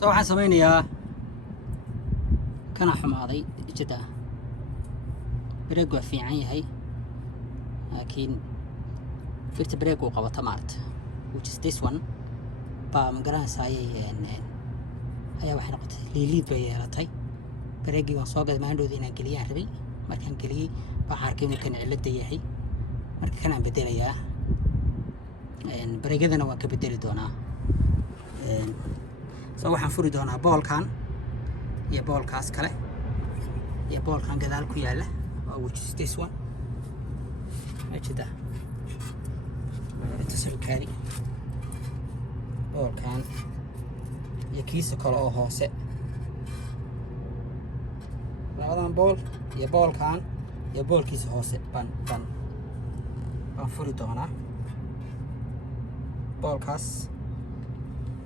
waxaan samaynayaa kana xumaaday jidda bareeg waa fiican yahay laakiin firta bareeg uu qabata maarta which is this one baa magaranaysa ayaa waxay noqotay liiliid bay yeelatay bareegii waan soo gaday maandhoodii inaan geliyaan rabay markaan geliyey baa arkay inuu kan cilada yahay marka kanaan bedelayaa bareegadana waan ka bedeli doonaa waxaan furi doonaa boolkan iyo boolkaas kale iyo boolkan gadaal ku yaala which is this one ajida intasalkaani boolkan iyo kiisa kale oo hoose labadan bool iyo boolkan iyo boolkiisa hoose baan furi doonaa boolkaas